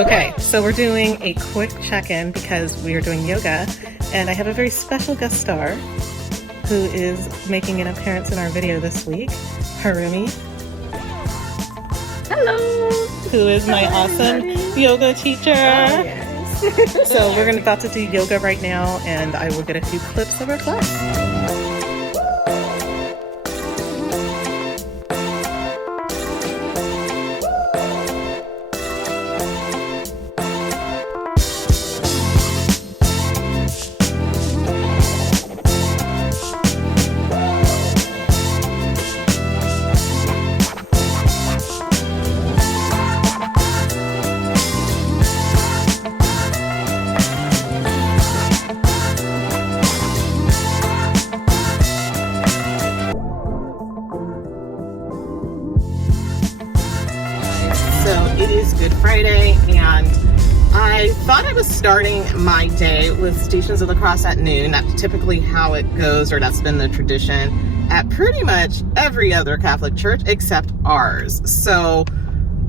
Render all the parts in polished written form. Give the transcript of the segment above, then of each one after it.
Okay, so we're doing a quick check-in because we are doing yoga, and I have a very special guest star who is making an appearance in our video this week, Harumi. Hello! Who is my awesome yoga teacher. Oh, yes. So we're about to do yoga right now, and I will get a few clips of our class. It is Good Friday, and I thought I was starting my day with Stations of the Cross at noon. That's typically how it goes, or that's been the tradition at pretty much every other Catholic church except ours. So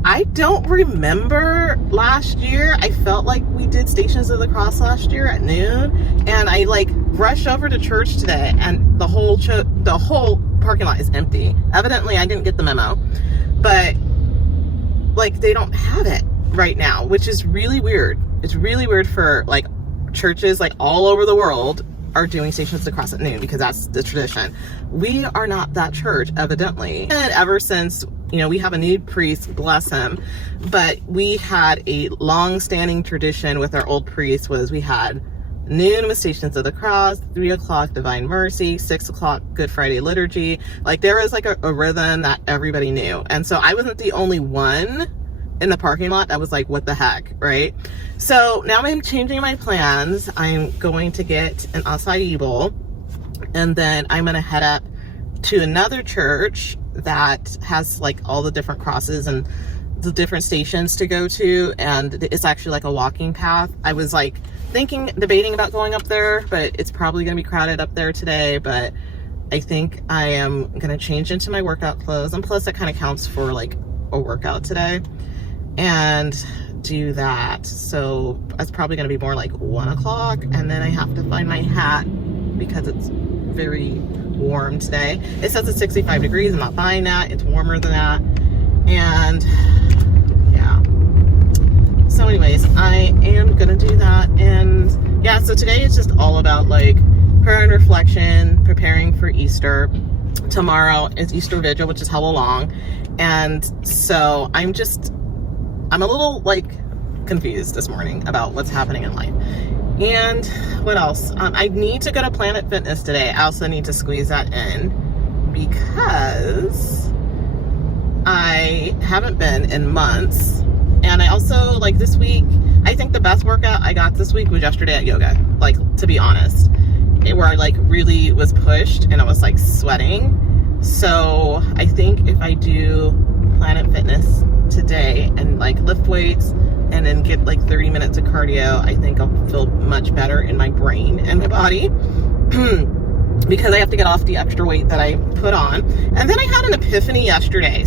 I don't remember last year. I felt like we did Stations of the Cross last year at noon, and I rushed over to church today, and the whole parking lot is empty. Evidently, I didn't get the memo, but they don't have it right now, which is really weird. It's really weird for churches all over the world are doing Stations of the Cross at noon, because that's the tradition. We are not that church, evidently. And ever since, we have a new priest, bless him, but we had a long-standing tradition with our old priest was we had noon with Stations of the Cross, 3 o'clock Divine Mercy, 6 o'clock Good Friday Liturgy. There was a rhythm that everybody knew. And so I wasn't the only one in the parking lot that was what the heck, right? So now I'm changing my plans. I'm going to get an acai bowl, and then I'm going to head up to another church that has all the different crosses and the different stations to go to, and it's actually a walking path. I was debating about going up there, but it's probably going to be crowded up there today. But I think I am going to change into my workout clothes, and plus it kind of counts for a workout today, and do that. So it's probably going to be more 1 o'clock, and then I have to find my hat because it's very warm today. It says it's 65 degrees. I'm not buying that. It's warmer than that. And yeah, so anyways, I am gonna do that. And yeah, so today is just all about prayer and reflection, preparing for Easter. Tomorrow is Easter Vigil, which is hella long, and so I'm a little confused this morning about what's happening in life. And what else? I need to go to Planet Fitness today. I also need to squeeze that in because I haven't been in months. And I also, this week, I think the best workout I got this week was yesterday at yoga, to be honest, where I really was pushed and I was sweating. So I think if I do Planet Fitness today and lift weights and then get 30 minutes of cardio, I think I'll feel much better in my brain and my body because I have to get off the extra weight that I put on. And then I had an epiphany yesterday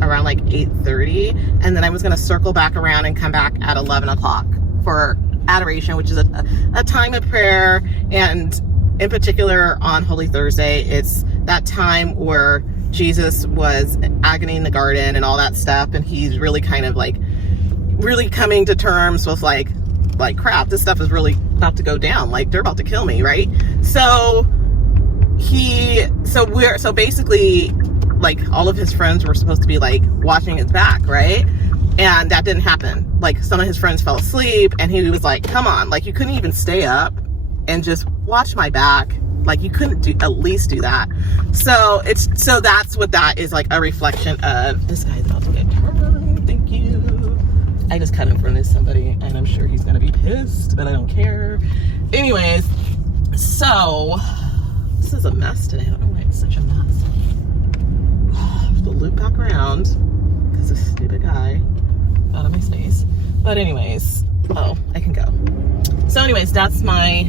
around 8:30, and then I was going to circle back around and come back at 11 o'clock for adoration, which is a time of prayer. And in particular on Holy Thursday, it's that time where Jesus was agony in the garden and all that stuff, and he's really kind of really coming to terms with crap, this stuff is really about to go down, they're about to kill me, right? So basically all of his friends were supposed to be watching his back, right? And that didn't happen. Some of his friends fell asleep, and he was come on, you couldn't even stay up and just watch my back. You couldn't at least do that. So that's what that is, a reflection of. This guy's about to get turned. Thank you. I just cut in front of somebody, and I'm sure he's gonna be pissed, but I don't care. Anyways, so this is a mess today. I don't know why it's such a mess. I have to loop back around because this stupid guy out of my space. But anyways, I can go. So anyways, that's my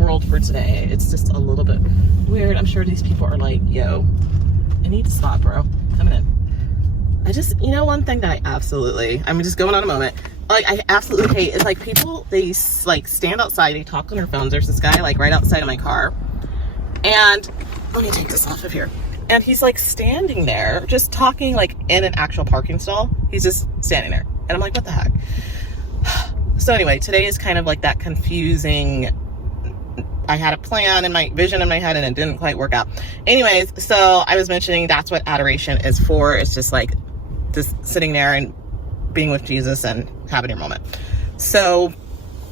world for today. It's just a little bit weird. I'm sure these people are yo, I need to stop, bro. Coming in. one thing that I'm just going on a moment. Like, I absolutely hate is like people, they like stand outside, they talk on their phones. There's this guy like right outside of my car. And let me take this off of here. And he's like standing there just talking like in an actual parking stall. He's just standing there. And I'm like, what the heck? So anyway, today is kind of like that confusing, I had a plan in my vision in my head and it didn't quite work out. Anyways, so I was mentioning that's what adoration is for. It's just like just sitting there and being with Jesus and having your moment. So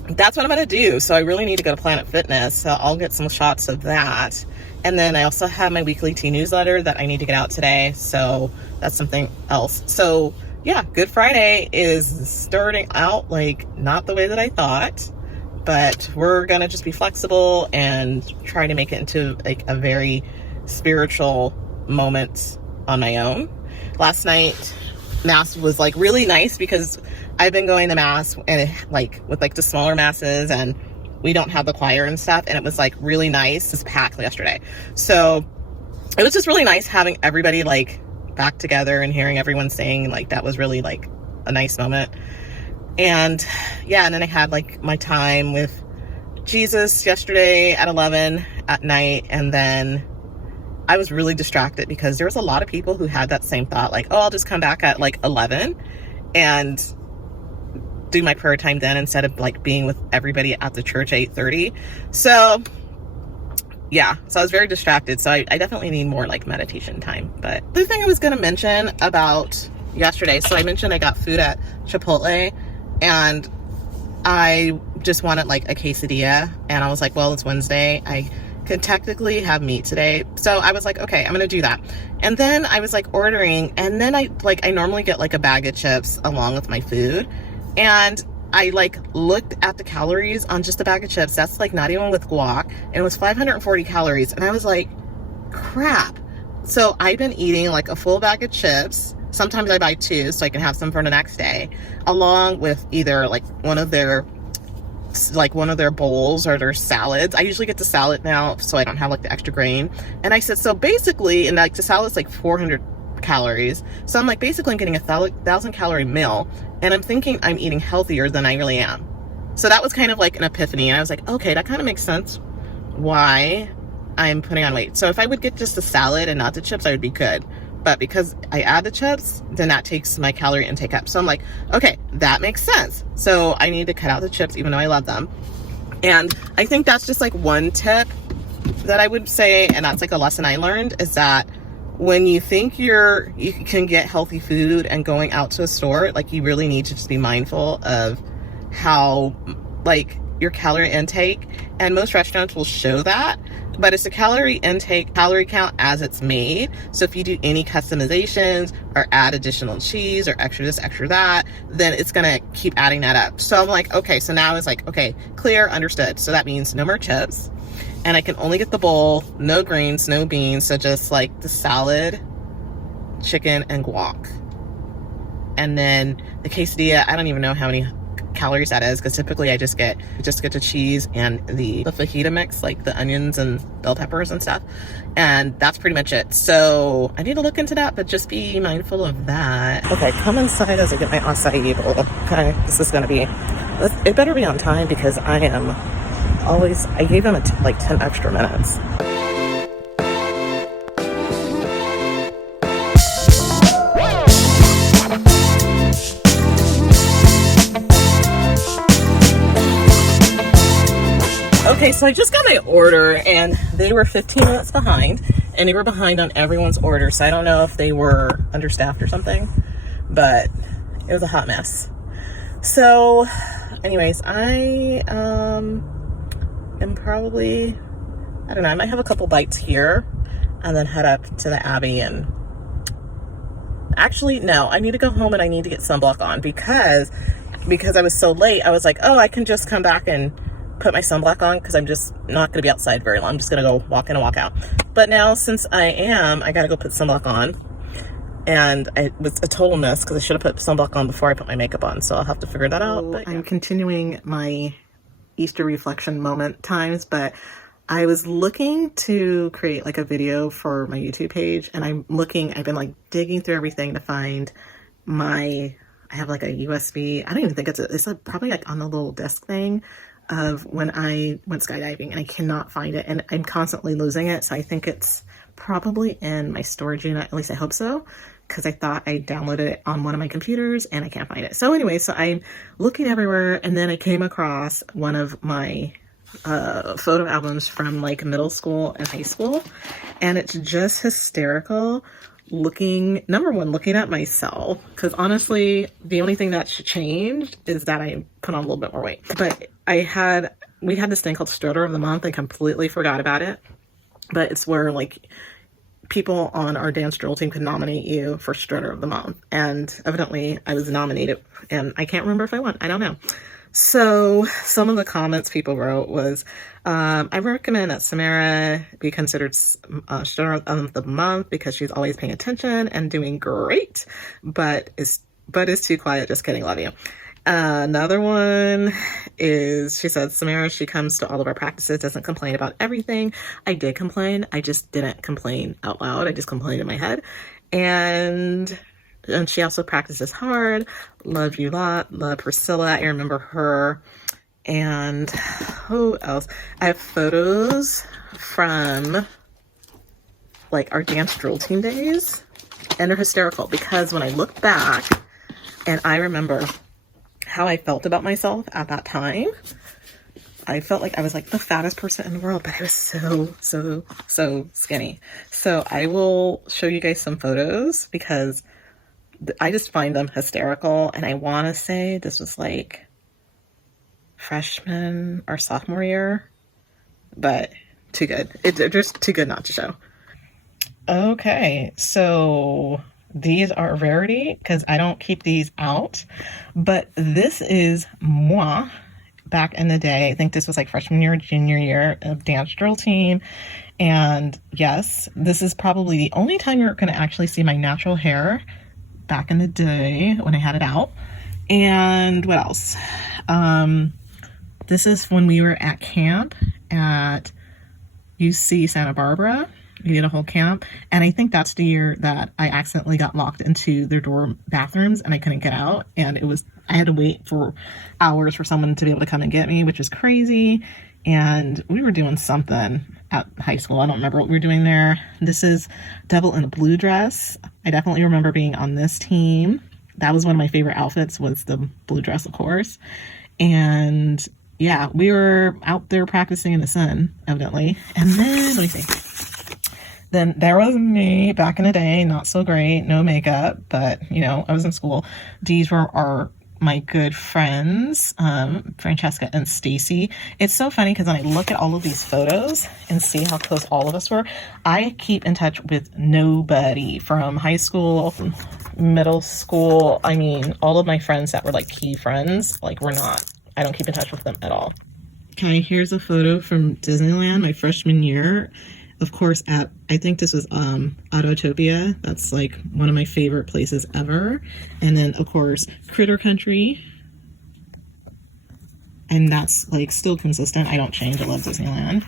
that's what I'm going to do. So I really need to go to Planet Fitness. So I'll get some shots of that. And then I also have my weekly tea newsletter that I need to get out today. So that's something else. So yeah, Good Friday is starting out like not the way that I thought, but we're going to just be flexible and try to make it into like a very spiritual moment on my own. Last night, Mass was like really nice because I've been going to Mass and like with like the smaller masses and we don't have the choir and stuff. And it was like really nice. It was packed yesterday. So it was just really nice having everybody like back together and hearing everyone sing. Like that was really like a nice moment. And yeah, and then I had like my time with Jesus yesterday at 11 at night. And then I was really distracted because there was a lot of people who had that same thought, like, oh, I'll just come back at like 11 and do my prayer time then instead of like being with everybody at the church at 8:30. So yeah, so I was very distracted. So I definitely need more like meditation time. But the thing I was going to mention about yesterday, so I mentioned I got food at Chipotle and I just wanted like a quesadilla. And I was like, well, it's Wednesday. I could technically have meat today. So I was like, okay, I'm going to do that. And then I was like ordering, and then I normally get like a bag of chips along with my food. And I like looked at the calories on just a bag of chips. That's like not even with guac. And it was 540 calories. And I was like, crap. So I've been eating like a full bag of chips. Sometimes I buy two so I can have some for the next day, along with either like one of their bowls or their salads. I usually get the salad now so I don't have like the extra grain. And I said, so basically, and like the salad's like 400 calories. So I'm like, basically I'm getting a 1,000 calorie meal. And I'm thinking I'm eating healthier than I really am. So that was kind of like an epiphany. And I was like, okay, that kind of makes sense why I'm putting on weight. So if I would get just the salad and not the chips, I would be good. But because I add the chips, then that takes my calorie intake up. So I'm like, okay, that makes sense. So I need to cut out the chips, even though I love them. And I think that's just like one tip that I would say, and that's like a lesson I learned, is that when you think you can get healthy food and going out to a store, like you really need to just be mindful of how like your calorie intake, and most restaurants will show that, but it's a calorie intake, calorie count as it's made. So if you do any customizations or add additional cheese or extra this, extra that, then it's gonna keep adding that up. So I'm like, okay, so now it's like, okay, clear, understood. So that means no more chips, and I can only get the bowl, no greens, no beans, so just like the salad, chicken, and guac. And then the quesadilla, I don't even know how many calories that is, because typically I just get the cheese and the fajita mix, like the onions and bell peppers and stuff, and that's pretty much it. So I need to look into that, but just be mindful of that. Okay, come inside as I get my acai bowl. Okay, this is gonna be, it better be on time because I gave them like 10 extra minutes. Okay, so I just got my order and they were 15 minutes behind, and they were behind on everyone's order. So I don't know if they were understaffed or something, but it was a hot mess. So anyways, I am probably, I don't know, I might have a couple bites here and then head up to the Abbey. And actually, no, I need to go home and I need to get sunblock on because I was so late. I was like, oh, I can just come back and put my sunblock on because I'm just not going to be outside very long. I'm just going to go walk in and walk out. But now since I got to go put sunblock on, and it was a total mess because I should have put sunblock on before I put my makeup on. So I'll have to figure that out. But yeah. I'm continuing my Easter reflection moment times, but I was looking to create like a video for my YouTube page, and I've been like digging through everything to find I have like a USB. I don't even think it's like probably like on the little disc thing of when I went skydiving, and I cannot find it, and I'm constantly losing it. So I think it's probably in my storage unit, at least I hope so, because I thought I downloaded it on one of my computers and I can't find it. So anyway, so I'm looking everywhere, and then I came across one of my photo albums from like middle school and high school, and it's just hysterical looking at myself, because honestly the only thing that changed is that I put on a little bit more weight. But we had this thing called Stroller of the Month. I completely forgot about it, but it's where like people on our dance drill team could nominate you for Stroller of the Month, and evidently I was nominated, and I can't remember if I won. I don't know. So some of the comments people wrote was, I recommend that Samara be considered Stroller of the Month because she's always paying attention and doing great, but is too quiet. Just kidding. Love you. Another one is, she said, Samara, she comes to all of our practices, doesn't complain about everything. I did complain. I just didn't complain out loud. I just complained in my head. And she also practices hard. Love you a lot. Love Priscilla. I remember her. And who else? I have photos from like our dance drill team days, and they're hysterical because when I look back and I remember how I felt about myself at that time, I felt like I was like the fattest person in the world, but I was so skinny. So I will show you guys some photos because I just find them hysterical. And I want to say this was like freshman or sophomore year, but too good. It's just too good not to show. Okay, so these are a rarity because I don't keep these out, but this is moi back in the day. I think this was like freshman year, junior year of dance drill team. And yes, this is probably the only time you're going to actually see my natural hair back in the day when I had it out. And what else? This is when we were at camp at UC Santa Barbara. We did a whole camp, and I think that's the year that I accidentally got locked into their dorm bathrooms and I couldn't get out, and I had to wait for hours for someone to be able to come and get me, which is crazy. And we were doing something at high school. I don't remember what we were doing there. This is Devil in a Blue Dress. I definitely remember being on this team. That was one of my favorite outfits, was the blue dress, of course. And yeah, we were out there practicing in the sun, evidently. And then, let me see. Then there was me back in the day, not so great, no makeup, but you know, I was in school. These were my good friends, Francesca and Stacy. It's so funny because when I look at all of these photos and see how close all of us were, I keep in touch with nobody from high school, middle school. I mean, all of my friends that were like key friends, like I don't keep in touch with them at all. Okay, here's a photo from Disneyland, my freshman year. Of course, I think this was Autotopia. That's like one of my favorite places ever. And then, of course, Critter Country. And that's like still consistent. I don't change. I love Disneyland.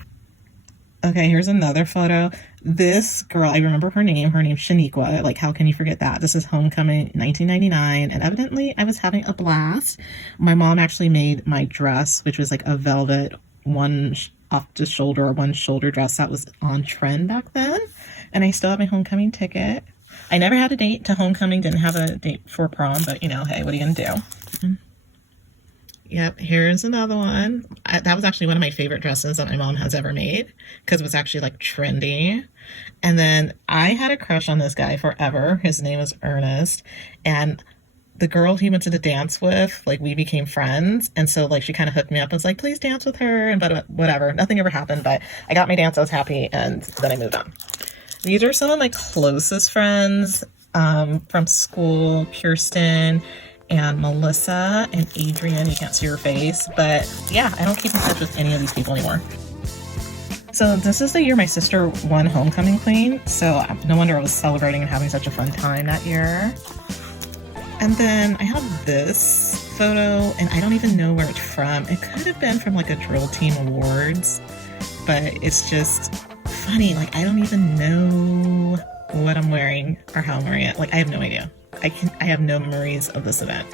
Okay, here's another photo. This girl, I remember her name. Her name's Shaniqua. Like, how can you forget that? This is homecoming 1999. And evidently, I was having a blast. My mom actually made my dress, which was like a velvet one shoulder dress that was on trend back then. And I still have my homecoming ticket. I never had a date to homecoming, didn't have a date for prom, but you know, hey, what are you gonna do? Yep, here's another one. That was actually one of my favorite dresses that my mom has ever made because it was actually like trendy. And then I had a crush on this guy forever. His name was Ernest. And the girl he went to the dance with, like, we became friends. And so, like, she kind of hooked me up and was like, please dance with her. And but whatever. Nothing ever happened, but I got my dance. I was happy. And then I moved on. These are some of my closest friends from school. Kirsten and Melissa and Adrian. You can't see her face. But, yeah, I don't keep in touch with any of these people anymore. So this is the year my sister won Homecoming Queen. So no wonder I was celebrating and having such a fun time that year. And then I have this photo, and I don't even know where it's from. It could have been from like a drill team awards. but it's just funny. Like, I don't even know what I'm wearing or how I'm wearing it. Like, I have no idea. I have no memories of this event.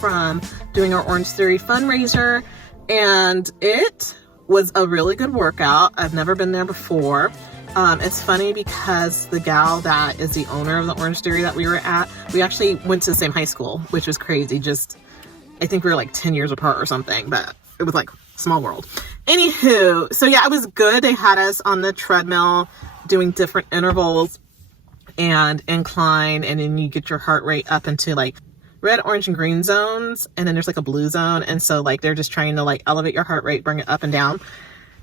From doing our OrangeTheory Fundraiser, and it was a really good workout. I've never been there before. It's funny because the gal that is the owner of the OrangeTheory that we were at, we actually went to the same high school, which was crazy. Just, I think we were like 10 years apart or something, but it was like small world. Anywho, so yeah, it was good. They had us on the treadmill doing different intervals and incline, and then you get your heart rate up into like red, orange, and green zones, and then there's like a blue zone, and so like they're just trying to like elevate your heart rate, bring it up and down.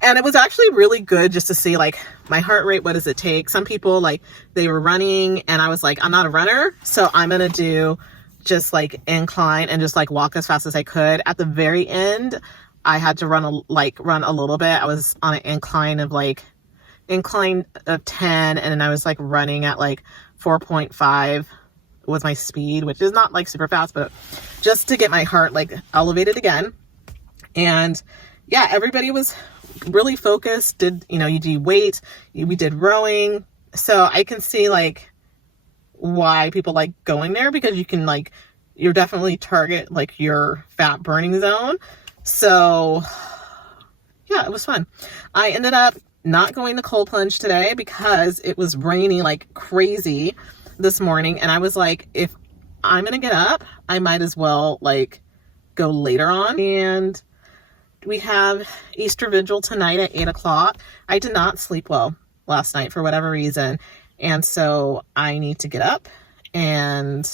And it was actually really good just to see like my heart rate, what does it take? Some people, like, they were running, and I was like, I'm not a runner, so I'm gonna do just like incline and just like walk as fast as I could. At the very end, I had to run a little bit. I was on an incline of 10, and then I was like running at like 4.5 was my speed, which is not like super fast, but just to get my heart like elevated again. And yeah, everybody was really focused. You do weight, we did rowing. So I can see like why people like going there, because you can like, you're definitely target like your fat burning zone. So yeah, it was fun. I ended up not going to cold plunge today because it was raining like crazy this morning, and I was like, if I'm gonna get up, I might as well like go later on. And we have Easter Vigil tonight at 8 o'clock. I did not sleep well last night for whatever reason, and so I need to get up and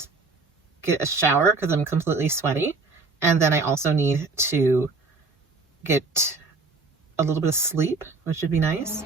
get a shower because I'm completely sweaty, and then I also need to get a little bit of sleep, which would be nice.